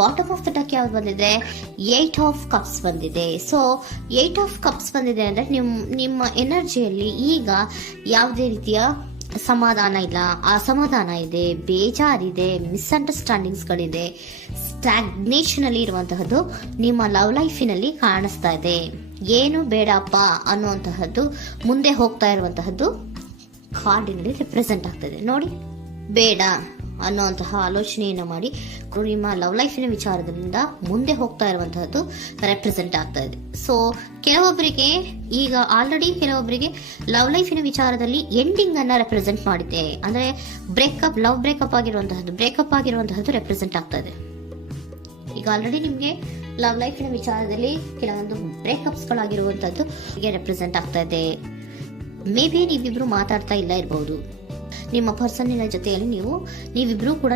Bottom of the deck ಯಾವ್ದು ಬಂದಿದೆ, 8 of cups ಬಂದಿದೆ. ಸೊ 8 ಆಫ್ ಕಪ್ಸ್ ಬಂದಿದೆ ಅಂದ್ರೆ ನಿಮ್ಮ ಎನರ್ಜಿಯಲ್ಲಿ ಈಗ ಯಾವುದೇ ರೀತಿಯ ಸಮಾಧಾನ ಇಲ್ಲ, ಅಸಮಾಧಾನ ಇದೆ, ಬೇಜಾರಿದೆ, ಮಿಸ್ಅಂಡರ್ಸ್ಟ್ಯಾಂಡಿಂಗ್ಸ್ ಗಳಿದೆ, ಸ್ಟಾಗ್ನೇಷನ್ ಅಲ್ಲಿ ಇರುವಂತಹದ್ದು ನಿಮ್ಮ ಲವ್ ಲೈಫಿನಲ್ಲಿ ಕಾಣಿಸ್ತಾ ಇದೆ. ಏನು ಬೇಡಪ್ಪ ಅನ್ನುವಂತಹದ್ದು ಮುಂದೆ ಹೋಗ್ತಾ ಇರುವಂತಹದ್ದು ಕಾರ್ಡಿನಲ್ಲಿ ರಿಪ್ರೆಸೆಂಟ್ ಆಗ್ತದೆ. ನೋಡಿ, ಬೇಡ ಅನ್ನುವಂತಹ ಆಲೋಚನೆಯನ್ನು ಮಾಡಿ ನಿಮ್ಮ ಲವ್ ಲೈಫಿನ ವಿಚಾರದಿಂದ ಮುಂದೆ ಹೋಗ್ತಾ ಇರುವಂತಹದ್ದು ರೆಪ್ರೆಸೆಂಟ್ ಆಗ್ತಾ ಇದೆ. ಸೊ ಕೆಲವೊಬ್ಬರಿಗೆ ಈಗ ಆಲ್ರೆಡಿ ಕೆಲವೊಬ್ಬರಿಗೆ ಲವ್ ಲೈಫಿನ ವಿಚಾರದಲ್ಲಿ ಎಂಡಿಂಗ್ ಅನ್ನ ರೆಪ್ರೆಸೆಂಟ್ ಮಾಡಿದೆ. ಅಂದ್ರೆ ಲವ್ ಬ್ರೇಕಪ್ ಆಗಿರುವಂತಹದ್ದು ರೆಪ್ರೆಸೆಂಟ್ ಆಗ್ತಾ ಇದೆ. ಈಗ ಆಲ್ರೆಡಿ ನಿಮ್ಗೆ ಲವ್ ಲೈಫಿನ ವಿಚಾರದಲ್ಲಿ ಕೆಲವೊಂದು ಬ್ರೇಕಪ್ಸ್ ಗಳಾಗಿರುವಂತಹದ್ದು ರೆಪ್ರೆಸೆಂಟ್ ಆಗ್ತಾ ಇದೆ. ಮೇ ಬಿ ನೀವಿಬ್ರು ಮಾತಾಡ್ತಾ ಇಲ್ಲ ಇರಬಹುದು, ನಿಮ್ಮ ಪರ್ಸನ್ನಿನ ಜೊತೆಯಲ್ಲಿ ನೀವಿಬ್ರು ಕೂಡ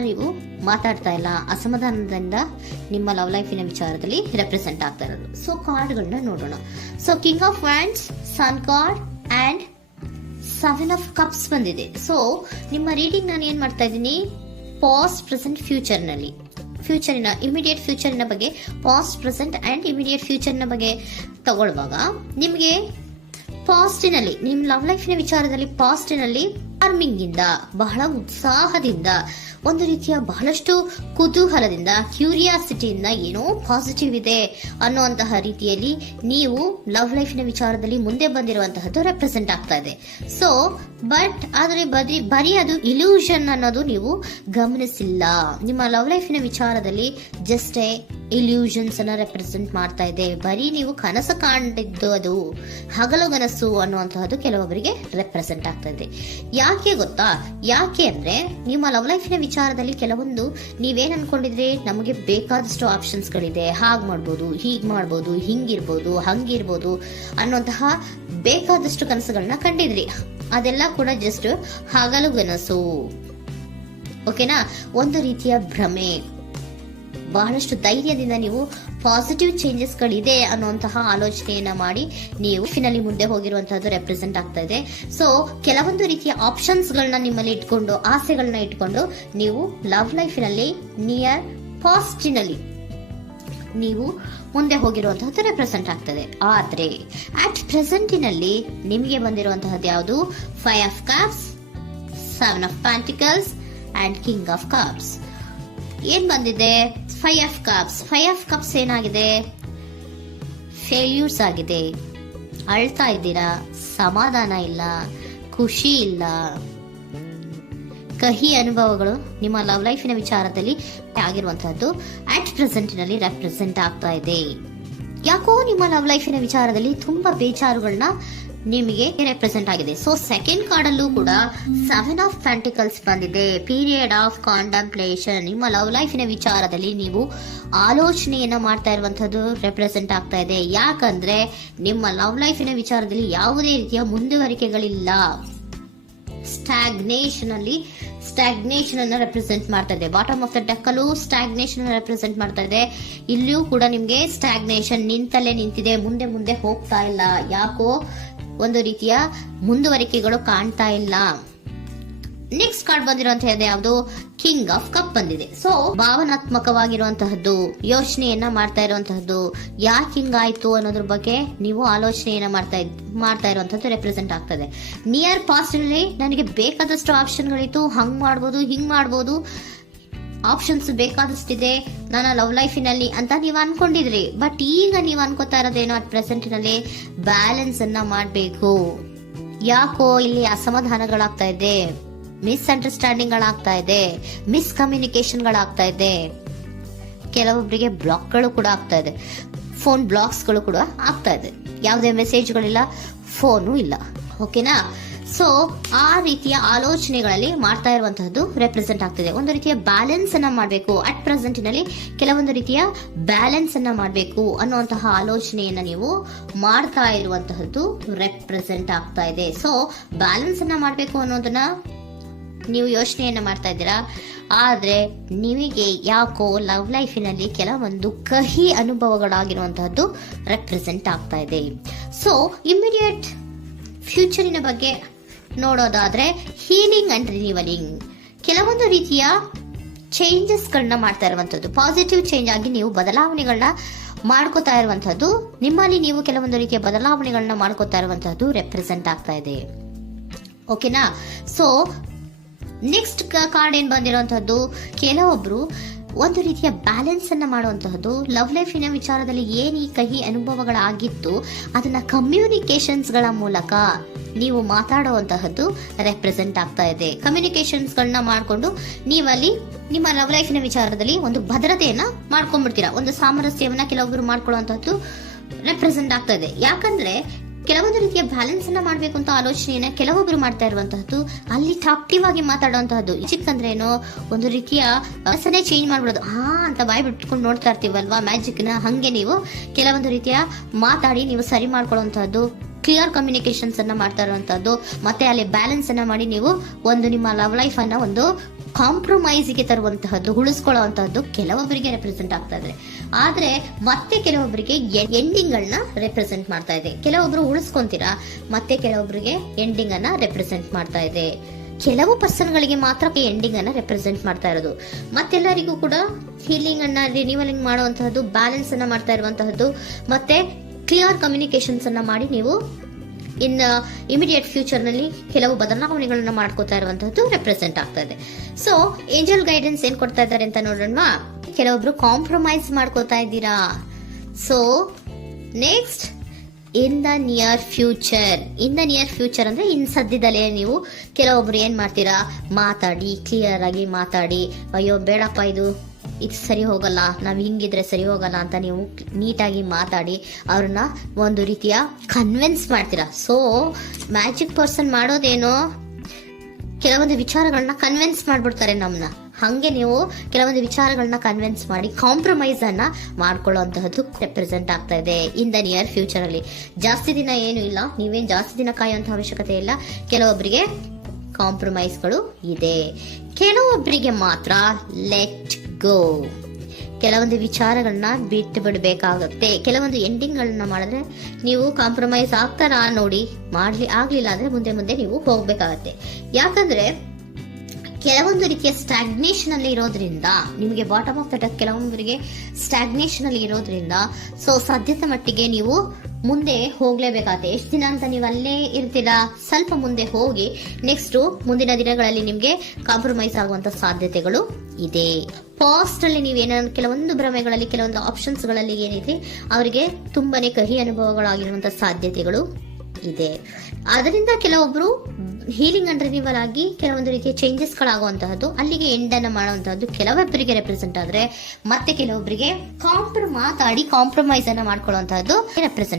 ಮಾತಾಡ್ತಾ ಇಲ್ಲ, ಅಸಮಾಧಾನದಿಂದ ನಿಮ್ಮ ಲವ್ ಲೈಫಿನ ವಿಚಾರದಲ್ಲಿ ರೆಪ್ರೆಸೆಂಟ್ ಆಗ್ತಾ ಇರೋದು. ಸೊ ಕಾರ್ಡ್ಗಳನ್ನ ನೋಡೋಣ. So king of wands, sun card and 7 of cups ಬಂದಿದೆ. ಸೊ ನಿಮ್ಮ ರೀಡಿಂಗ್ ನಾನು ಏನ್ ಮಾಡ್ತಾ ಇದ್ದೀನಿ, ಪಾಸ್ಟ್, ಪ್ರೆಸೆಂಟ್, ಫ್ಯೂಚರಿನ ಇಮಿಡಿಯೇಟ್ ಫ್ಯೂಚರಿನ ಬಗ್ಗೆ, ಪಾಸ್ಟ್, ಪ್ರೆಸೆಂಟ್ ಅಂಡ್ ಇಮಿಡಿಯೇಟ್ ಫ್ಯೂಚರ್ನ ಬಗ್ಗೆ ತಗೊಳ್ಳುವಾಗ ನಿಮಗೆ ಪಾಸ್ಟಿನಲ್ಲಿ ನಿಮ್ಮ ಲವ್ ಲೈಫಿನ ವಿಚಾರದಲ್ಲಿ ಪಾಸ್ಟಿನಲ್ಲಿ ಚಾರ್ಮಿಂಗ್ ಇಂದ, ಬಹಳ ಉತ್ಸಾಹದಿಂದ, ಒಂದು ರೀತಿಯ ಬಹಳಷ್ಟು ಕುತೂಹಲದಿಂದ, ಕ್ಯೂರಿಯಾಸಿಟಿಯಿಂದ ಏನೋ ಪಾಸಿಟಿವ್ ಇದೆ ಅನ್ನುವಂತಹ ರೀತಿಯಲ್ಲಿ ನೀವು ಲವ್ ಲೈಫಿನ ವಿಚಾರದಲ್ಲಿ ಮುಂದೆ ಬಂದಿರುವಂತಹದ್ದು ರೆಪ್ರೆಸೆಂಟ್ ಆಗ್ತಾ ಇದೆ. ಸೊ ಆದರೆ ಬರೀ ಅದು ಇಲ್ಯೂಷನ್ ಅನ್ನೋದು ನೀವು ಗಮನಿಸಿಲ್ಲ. ನಿಮ್ಮ ಲವ್ ಲೈಫಿನ ವಿಚಾರದಲ್ಲಿ ಜಸ್ಟ್ ಇಲ್ಯೂಷನ್ಸ್ ಅನ್ನ ರೆಪ್ರೆಸೆಂಟ್ ಮಾಡ್ತಾ ಇದೆ. ಬರೀ ನೀವು ಕನಸು ಕಾಣಿದ್ದು ಅದು ಹಗಲುಗನಸು ಅನ್ನುವಂತಹದ್ದು ಕೆಲವೊಬ್ಬರಿಗೆ ರೆಪ್ರೆಸೆಂಟ್ ಆಗ್ತಾ ಇದೆ. ಯಾಕೆ ಗೊತ್ತಾ? ಯಾಕೆ ಅಂದ್ರೆ ನಿಮ್ಮ ಲವ್ ಲೈಫಿನ ವಿಚಾರದಲ್ಲಿ ಕೆಲವೊಂದು ನೀವೇನ್ ಅನ್ಕೊಂಡಿದ್ರೆ, ನಮಗೆ ಬೇಕಾದಷ್ಟು ಆಪ್ಷನ್ಸ್ ಗಳಿದೆ, ಹಾಗ್ ಮಾಡ್ಬೋದು, ಹೀಗ್ ಮಾಡ್ಬೋದು, ಹಿಂಗಿರ್ಬೋದು, ಹಂಗಿರ್ಬೋದು ಅನ್ನುವಂತಹ ಬೇಕಾದಷ್ಟು ಕನಸುಗಳನ್ನ ಕಂಡಿದ್ರಿ. ಅದೆಲ್ಲ ಕೂಡ ಜಸ್ಟ್ ಹಗಲುಗನಸು. ಓಕೆನಾ? ಒಂದು ರೀತಿಯ ಭ್ರಮೆ. ಬಹಳಷ್ಟು ಧೈರ್ಯದಿಂದ ನೀವು ಪಾಸಿಟಿವ್ ಚೇಂಜಸ್ ಗಳಿದೆ ಅನ್ನುವಂತಹ ಆಲೋಚನೆಯನ್ನ ಮಾಡಿ ನೀವು ಫಿನಲ್ಲಿ ಮುಂದೆ ಹೋಗಿರುವಂತಹದ್ದು ರೆಪ್ರೆಸೆಂಟ್ ಆಗ್ತಾ ಇದೆ. ಸೊ ಕೆಲವೊಂದು ರೀತಿಯ ಆಪ್ಷನ್ಸ್ ಗಳನ್ನ ನಿಮ್ಮಲ್ಲಿ ಇಟ್ಕೊಂಡು, ಆಸೆಗಳನ್ನ ಇಟ್ಕೊಂಡು ನೀವು ಲವ್ ಲೈಫಿನಲ್ಲಿ ನಿಯರ್ ಪಾಸ್ಟಿನಲ್ಲಿ ನೀವು ಮುಂದೆ ಹೋಗಿರುವಂತಹದ್ದು ರೆಪ್ರೆಸೆಂಟ್ ಆಗ್ತದೆ. ಆದ್ರೆ ಅಟ್ ಪ್ರೆಸೆಂಟಿನಲ್ಲಿ ನಿಮಗೆ ಬಂದಿರುವಂತಹದ್ದು ಯಾವುದು? 5 of cups, 7 of pentacles and king of cups. ಏನ್ ಬಂದಿದೆ? 5 ಆಫ್ ಕಪ್ಸ್. 5 ಆಫ್ ಕಪ್ಸ್ ಏನಾಗಿದೆ? ಫೇಲ್ಯೂರ್ಸ್ ಆಗಿದೆ. ಅಳ್ತಾ ಇದ್ದೀರಾ, ಸಮಾಧಾನ ಇಲ್ಲ, ಖುಷಿ ಇಲ್ಲ, ಕಹಿ ಅನುಭವಗಳು ನಿಮ್ಮ ಲವ್ ಲೈಫಿನ ವಿಚಾರದಲ್ಲಿ ಆಗಿರುವಂತಹದ್ದು ಅಟ್ ಪ್ರೆಸೆಂಟಿನಲ್ಲಿ ರೆಪ್ರೆಸೆಂಟ್ ಆಗ್ತಾ ಇದೆ. ಯಾಕೋ ನಿಮ್ಮ ಲವ್ ಲೈಫಿನ ವಿಚಾರದಲ್ಲಿ ತುಂಬಾ ಬೇಜಾರುಗಳನ್ನ ನಿಮಗೆ ರೆಪ್ರೆಸೆಂಟ್ ಆಗಿದೆ. ಸೊ ಸೆಕೆಂಡ್ ಕಾರ್ಡ್ ಅಲ್ಲೂ ಕೂಡ 7 ಆಫ್ ಪ್ಯಾಂಟಿಕಲ್ಸ್ ಬಂದಿದೆ. Period of contemplation. ನಿಮ್ಮ ಲವ್ ಲೈಫಿನ ವಿಚಾರದಲ್ಲಿ ನೀವು ಆಲೋಚನೆಯನ್ನ ಮಾಡ್ತಾ ಇರುವಂತದ್ದು ರೆಪ್ರೆಸೆಂಟ್ ಆಗ್ತಾ ಇದೆ. ಯಾಕಂದ್ರೆ ನಿಮ್ಮ ಲವ್ ಲೈಫಿನ ವಿಚಾರದಲ್ಲಿ ಯಾವುದೇ ರೀತಿಯ ಮುಂದುವರಿಕೆಗಳಿಲ್ಲ. ಸ್ಟಾಗ್ನೇಷನ್ ಅನ್ನ ರೆಪ್ರೆಸೆಂಟ್ ಮಾಡ್ತಾ ಇದೆ. ಬಾಟಮ್ ಆಫ್ ದ ಡೆಕ್ ಅಲ್ಲೂ ಸ್ಟಾಗ್ನೇಷನ್ ಅನ್ನ ರೆಪ್ರೆಸೆಂಟ್ ಮಾಡ್ತಾ ಇದೆ. ಇಲ್ಲಿಯೂ ಕೂಡ ನಿಮ್ಗೆ ಸ್ಟಾಗ್ನೇಷನ್, ನಿಂತಲ್ಲೇ ನಿಂತಿದೆ, ಮುಂದೆ ಹೋಗ್ತಾ ಇಲ್ಲ. ಯಾಕೋ ಒಂದು ರೀತಿಯ ಮುಂದುವರಿಕೆಗಳು ಕಾಣ್ತಾ ಇಲ್ಲ. ನೆಕ್ಸ್ಟ್ ಕಾರ್ಡ್ ಬಂದಿರುವಂತಹದ್ದು ಯಾವುದು? ಕಿಂಗ್ ಆಫ್ ಕಪ್ ಬಂದಿದೆ. ಸೊ ಭಾವನಾತ್ಮಕವಾಗಿರುವಂತಹದ್ದು, ಯೋಚನೆಯನ್ನ ಮಾಡ್ತಾ ಇರುವಂತಹದ್ದು, ಯಾಕೆ ಹಿಂಗಾಯ್ತು ಅನ್ನೋದ್ರ ಬಗ್ಗೆ ನೀವು ಆಲೋಚನೆಯನ್ನ ಮಾಡ್ತಾ ಇರುವಂತಹದ್ದು ರೆಪ್ರೆಸೆಂಟ್ ಆಗ್ತದೆ. ನಿಯರ್ ಪಾಸ್ಟ್ ನಲ್ಲಿ ನನಗೆ ಬೇಕಾದಷ್ಟು ಆಪ್ಷನ್ ಗಳಿತ್ತು, ಹಂಗ್ ಮಾಡ್ಬೋದು, ಹಿಂಗ್ ಮಾಡ್ಬೋದು, ಆಪ್ಷನ್ಸ್ ಬೇಕಾದಷ್ಟಿದೆ ನನ್ನ ಲವ್ ಲೈಫಿನಲ್ಲಿ ಅಂತ ನೀವು ಅನ್ಕೊಂಡಿದ್ರಿ. ಬಟ್ ಈಗ ನೀವು ಅನ್ಕೋತಾ ಇರೋದೇನೋ ಅಟ್ ಪ್ರೆಸೆಂಟಿನಲ್ಲಿ ಬ್ಯಾಲೆನ್ಸ್ ಅನ್ನ ಮಾಡ್ಬೇಕು. ಯಾಕೋ ಇಲ್ಲಿ ಅಸಮಾಧಾನಗಳಾಗ್ತಾ ಇದೆ, ಮಿಸ್ಅಂಡರ್ಸ್ಟ್ಯಾಂಡಿಂಗ್ ಗಳಾಗ್ತಾ ಇದೆ, ಮಿಸ್ಕಮ್ಯುನಿಕೇಶನ್ ಗಳಾಗ್ತಾ ಇದೆ. ಕೆಲವೊಬ್ಬರಿಗೆ ಬ್ಲಾಕ್ಗಳು ಕೂಡ ಆಗ್ತಾ ಇದೆ, ಫೋನ್ ಬ್ಲಾಕ್ಸ್ಗಳು ಕೂಡ ಆಗ್ತಾ ಇದೆ. ಯಾವುದೇ ಮೆಸೇಜ್ಗಳಿಲ್ಲ, ಫೋನು ಇಲ್ಲ. ಓಕೆನಾ? ಸೊ ಆ ರೀತಿಯ ಆಲೋಚನೆಗಳಲ್ಲಿ ಮಾಡ್ತಾ ಇರುವಂತಹದ್ದು ರೆಪ್ರೆಸೆಂಟ್ ಆಗ್ತಿದೆ. ಒಂದು ರೀತಿಯ ಬ್ಯಾಲೆನ್ಸ್ ಅನ್ನ ಮಾಡಬೇಕು. ಅಟ್ ಪ್ರೆಸೆಂಟಿನಲ್ಲಿ ಕೆಲವೊಂದು ರೀತಿಯ ಬ್ಯಾಲೆನ್ಸ್ ಅನ್ನ ಮಾಡಬೇಕು ಅನ್ನುವಂತಹ ಆಲೋಚನೆಯನ್ನ ನೀವು ಮಾಡ್ತಾ ಇರುವಂತಹದ್ದು ರೆಪ್ರೆಸೆಂಟ್ ಆಗ್ತಾ ಇದೆ. ಸೊ ಬ್ಯಾಲೆನ್ಸ್ ಅನ್ನ ಮಾಡಬೇಕು ಅನ್ನೋದನ್ನ ನೀವು ಯೋಚನೆಯನ್ನ ಮಾಡ್ತಾ ಇದ್ದೀರಾ. ಆದ್ರೆ ನಿಮಗೆ ಯಾಕೋ ಲವ್ ಲೈಫಿನಲ್ಲಿ ಕೆಲವೊಂದು ಕಹಿ ಅನುಭವಗಳಾಗಿರುವಂತಹದ್ದು ರೆಪ್ರೆಸೆಂಟ್ ಆಗ್ತಾ ಇದೆ. ಸೊ ಇಮಿಡಿಯೇಟ್ ಫ್ಯೂಚರಿನ ಬಗ್ಗೆ ನೋಡೋದಾದ್ರೆ ಹೀಲಿಂಗ್ ಅಂಡ್ ರಿನಿವಲಿಂಗ್, ಕೆಲವೊಂದು ರೀತಿಯ ಚೇಂಜಸ್ಗಳನ್ನ ಮಾಡ್ತಾ ಇರುವಂತದ್ದು, ಪಾಸಿಟಿವ್ ಚೇಂಜ್ ಆಗಿ ನೀವು ಬದಲಾವಣೆಗಳನ್ನ ಮಾಡ್ಕೋತಾ ಇರುವಂತದ್ದು, ನಿಮ್ಮಲ್ಲಿ ನೀವು ಕೆಲವೊಂದು ರೀತಿಯ ಬದಲಾವಣೆಗಳನ್ನ ಮಾಡ್ಕೋತಾ ಇರುವಂತದ್ದು ರೆಪ್ರೆಸೆಂಟ್ ಆಗ್ತಾ ಇದೆ. ಓಕೆನಾ? ಸೊ ನೆಕ್ಸ್ಟ್ ಕಾರ್ಡ್ ಏನ್ ಬಂದಿರುವಂತದ್ದು, ಕೆಲವೊಬ್ರು ಒಂದು ರೀತಿಯ ಬ್ಯಾಲೆನ್ಸ್ ಅನ್ನ ಮಾಡುವಂತಹದ್ದು, ಲವ್ ಲೈಫಿನ ವಿಚಾರದಲ್ಲಿ ಏನ್ ಈ ಕಹಿ ಅನುಭವಗಳಾಗಿತ್ತು ಅದನ್ನ ಕಮ್ಯುನಿಕೇಶನ್ಸ್ ಗಳ ಮೂಲಕ ನೀವು ಮಾತಾಡುವಂತಹದ್ದು ರೆಪ್ರೆಸೆಂಟ್ ಆಗ್ತಾ ಇದೆ. ಕಮ್ಯುನಿಕೇಶನ್ಸ್ ಗಳನ್ನ ಮಾಡ್ಕೊಂಡು ನೀವಲ್ಲಿ ನಿಮ್ಮ ಲವ್ ಲೈಫಿನ ವಿಚಾರದಲ್ಲಿ ಒಂದು ಭದ್ರತೆಯನ್ನ ಮಾಡ್ಕೊಂಡ್ಬಿಡ್ತೀರಾ, ಒಂದು ಸಾಮರಸ್ಯವನ್ನ ಕೆಲವೊಬ್ರು ಮಾಡ್ಕೊಳ್ಳುವಂತಹದ್ದು ರೆಪ್ರೆಸೆಂಟ್ ಆಗ್ತಾ ಇದೆ. ಯಾಕಂದ್ರೆ ಕೆಲವೊಂದು ರೀತಿಯ ಬ್ಯಾಲೆನ್ಸ್ ಅನ್ನ ಮಾಡ್ಬೇಕು ಅಂತ ಆಲೋಚನೆಯನ್ನ ಕೆಲವೊಬ್ರು ಮಾಡ್ತಾ ಇರುವಂತಹದ್ದು, ಅಲ್ಲಿ ಟಾಕ್ಟಿವ್ ಆಗಿ ಮಾತಾಡುವಂತಹದ್ದು. ಚಿಕ್ಕಂದ್ರೆ ಏನೋ ಒಂದು ರೀತಿಯ ಅಸನೆ ಚೇಂಜ್ ಮಾಡ್ಬಿಡೋದು, ಅಂತ ಬಾಯಿ ಬಿಟ್ಕೊಂಡು ನೋಡ್ತಾ ಇರ್ತೀವಲ್ವಾ ಮ್ಯಾಜಿಕ್ ನ, ಹಂಗೆ ನೀವು ಕೆಲವೊಂದು ರೀತಿಯ ಮಾತಾಡಿ ನೀವು ಸರಿ ಮಾಡ್ಕೊಳ್ಳುವಂತಹದ್ದು, ಕ್ಲಿಯರ್ ಕಮ್ಯುನಿಕೇಶನ್ಸ್ ಅನ್ನ ಮಾಡ್ತಾ ಇರುವಂತಹದ್ದು, ಮತ್ತೆ ಅಲ್ಲಿ ಬ್ಯಾಲೆನ್ಸ್ ಅನ್ನ ಮಾಡಿ ನೀವು ಒಂದು ನಿಮ್ಮ ಲವ್ ಲೈಫ್ ಅನ್ನ ಒಂದು ಕಾಂಪ್ರಮೈಸ್ ಗೆ ತರುವಂತಹದ್ದು, ಉಳಿಸ್ಕೊಳ್ಳುವಂತಹದ್ದು ಕೆಲವೊಬ್ಬರಿಗೆ ರೆಪ್ರೆಸೆಂಟ್ ಆಗ್ತಾ ಇದೆ. ಆದ್ರೆ ಮತ್ತೆ ಕೆಲವೊಬ್ಬರಿಗೆ ಎಂಡಿಂಗ್ ಗಳನ್ನ ರೆಪ್ರೆಸೆಂಟ್ ಮಾಡ್ತಾ ಇದೆ. ಕೆಲವೊಬ್ರು ಉಳಿಸ್ಕೊಂತೀರಾ, ಮತ್ತೆ ಕೆಲವೊಬ್ಬರಿಗೆ ಎಂಡಿಂಗ್ ಅನ್ನ ರೆಪ್ರೆಸೆಂಟ್ ಮಾಡ್ತಾ ಇದೆ. ಕೆಲವು ಪರ್ಸನ್ ಗಳಿಗೆ ಮಾತ್ರ ಎಂಡಿಂಗ್ ಅನ್ನ ರೆಪ್ರೆಸೆಂಟ್ ಮಾಡ್ತಾ ಇರೋದು, ಮತ್ತೆಲ್ಲರಿಗೂ ಕೂಡ ಹೀಲಿಂಗ್ ಅನ್ನ ರಿನ್ಯೂವಲಿಂಗ್ ಮಾಡುವಂತಹದ್ದು, ಬ್ಯಾಲೆನ್ಸ್ ಅನ್ನ ಮಾಡ್ತಾ ಇರುವಂತಹದ್ದು, ಮತ್ತೆ ಕ್ಲಿಯರ್ ಕಮ್ಯುನಿಕೇಶನ್ಸ್ ಅನ್ನ ಮಾಡಿ ನೀವು ಇನ್ ಇಮಿಡಿಯೇಟ್ ಫ್ಯೂಚರ್ ನಲ್ಲಿ ಕೆಲವು ಬದಲಾವಣೆಗಳನ್ನ ಮಾಡ್ಕೋತಾ ಇರುವಂತಹದ್ದು ರೆಪ್ರೆಸೆಂಟ್ ಆಗ್ತಾ ಇದೆ. ಸೊ ಏಂಜಲ್ ಗೈಡೆನ್ಸ್ ಏನ್ ಕೊಡ್ತಾ ಇದ್ದಾರೆ ಅಂತ ನೋಡೋಣ. ಕೆಲವೊಬ್ರು ಕಾಂಪ್ರಮೈಸ್ ಮಾಡ್ಕೋತಾ ಇದ್ದೀರಾ. So next, in the near future ಅಂದ್ರೆ ಇನ್ ಸದ್ಯದಲ್ಲೇ ನೀವು ಕೆಲವೊಬ್ರು ಏನ್ ಮಾಡ್ತೀರಾ, ಮಾತಾಡಿ ಕ್ಲಿಯರ್ ಆಗಿ ಮಾತಾಡಿ, ಅಯ್ಯೋ ಬೇಡಪ್ಪ ಇದು ಸರಿ ಹೋಗಲ್ಲ, ನಾವ್ ಹಿಂಗಿದ್ರೆ ಸರಿ ಹೋಗಲ್ಲ ಅಂತ ನೀವು ನೀಟಾಗಿ ಮಾತಾಡಿ ಅವ್ರನ್ನ ಒಂದು ರೀತಿಯ ಕನ್ವಿನ್ಸ್ ಮಾಡ್ತೀರಾ. ಸೊ ಮ್ಯಾಜಿಕ್ ಪರ್ಸನ್ ಮಾಡೋದೇನೋ ಕೆಲವೊಂದು ವಿಚಾರಗಳನ್ನ ಕನ್ವಿನ್ಸ್ ಮಾಡ್ಬಿಡ್ತಾರೆ ನಮ್ನ, ಹಂಗೆ ನೀವು ಕೆಲವೊಂದು ವಿಚಾರಗಳನ್ನ ಕನ್ವಿನ್ಸ್ ಮಾಡಿ ಕಾಂಪ್ರಮೈಸ್ ಅನ್ನ ಮಾಡ್ಕೊಳ್ಳುವಂತಹದ್ದು ರೆಪ್ರೆಸೆಂಟ್ ಆಗ್ತಾ ಇದೆ ಇನ್ ದ ನಿಯರ್ ಫ್ಯೂಚರ್ ಅಲ್ಲಿ. ಜಾಸ್ತಿ ದಿನ ಏನು ಇಲ್ಲ, ನೀವೇನ್ ಜಾಸ್ತಿ ದಿನ ಕಾಯುವಂತ ಅವಶ್ಯಕತೆ ಇಲ್ಲ. ಕೆಲವೊಬ್ಬರಿಗೆ ಕಾಂಪ್ರಮೈಸ್ಗಳು ಇದೆ, ಕೆಲವೊಬ್ಬರಿಗೆ ಮಾತ್ರ ಲೆಟ್ ಗೋ. ಕೆಲವೊಂದು ವಿಚಾರಗಳನ್ನ ಬಿಟ್ಟು ಬಿಡಬೇಕಾಗುತ್ತೆ. ಕೆಲವೊಂದು ಎಂಡಿಂಗ್ ಗಳನ್ನ ಮಾಡಿದ್ರೆ ನೀವು ಕಾಂಪ್ರಮೈಸ್ ಆಗ್ತಾರಾ ನೋಡಿ, ಆಗ್ಲಿಲ್ಲ ಅಂದ್ರೆ ಮುಂದೆ ನೀವು ಹೋಗ್ಬೇಕಾಗತ್ತೆ. ಯಾಕಂದ್ರೆ ಕೆಲವೊಂದು ರೀತಿಯ ಸ್ಟಾಗ್ನೇಷನ್ ಅಲ್ಲಿ ಇರೋದ್ರಿಂದ, ನಿಮಗೆ ಬಾಟಮ್ ಆಫ್ ದ ಡೆಕ್ ಕೆಲವೊಬ್ಬರಿಗೆ ಸ್ಟಾಗ್ನೇಷನ್ ಅಲ್ಲಿ ಇರೋದ್ರಿಂದ, ಸೊ ಸಾಧ್ಯತೆ ಮಟ್ಟಿಗೆ ನೀವು ಮುಂದೆ ಹೋಗ್ಲೇಬೇಕಾಗತ್ತೆ. ಎಷ್ಟು ದಿನ ಅಂತ ನೀವು ಅಲ್ಲೇ ಇರ್ತೀರಾ, ಸ್ವಲ್ಪ ಮುಂದೆ ಹೋಗಿ ನೆಕ್ಸ್ಟ್ ಮುಂದಿನ ದಿನಗಳಲ್ಲಿ ನಿಮ್ಗೆ ಕಾಂಪ್ರಮೈಸ್ ಆಗುವಂತ ಸಾಧ್ಯತೆಗಳು ಇದೆ. ಪಾಸ್ಟ್ ಅಲ್ಲಿ ನೀವೇನಾದ್ರು ಕೆಲವೊಂದು ಭ್ರಮೆಗಳಲ್ಲಿ, ಕೆಲವೊಂದು ಆಪ್ಷನ್ಸ್ ಗಳಲ್ಲಿ ಏನಿದೆ ಅವರಿಗೆ ತುಂಬಾನೇ ಕಹಿ ಅನುಭವಗಳಾಗಿರುವಂತ ಸಾಧ್ಯತೆಗಳು ಇದೆ. ಅದರಿಂದ ಕೆಲವೊಬ್ರು ಹೀಲಿಂಗ್ ಅಂಡ್ ರಿನ್ಯೂವಲ್ ಆಗಿ ಕೆಲವೊಂದು ರೀತಿಯ ಚೇಂಜಸ್ ಗಳಾಗುವಂತಹದ್ದು, ಅಲ್ಲಿಗೆ ಎಂಡ್ ಅನ್ನ ಮಾಡುವಂತಹದ್ದು ಕೆಲವೊಬ್ಬರಿಗೆ ರೆಪ್ರೆಸೆಂಟ್ ಆದ್ರೆ, ಮತ್ತೆ ಕೆಲವೊಬ್ಬರಿಗೆ ಮಾತಾಡಿ ಕಾಂಪ್ರಮೈಸ್ ಅನ್ನ ಮಾಡ್ಕೊಳ್ಳುವಂತಹದ್ದು ರೆಪ್ರೆಸೆಂಟ್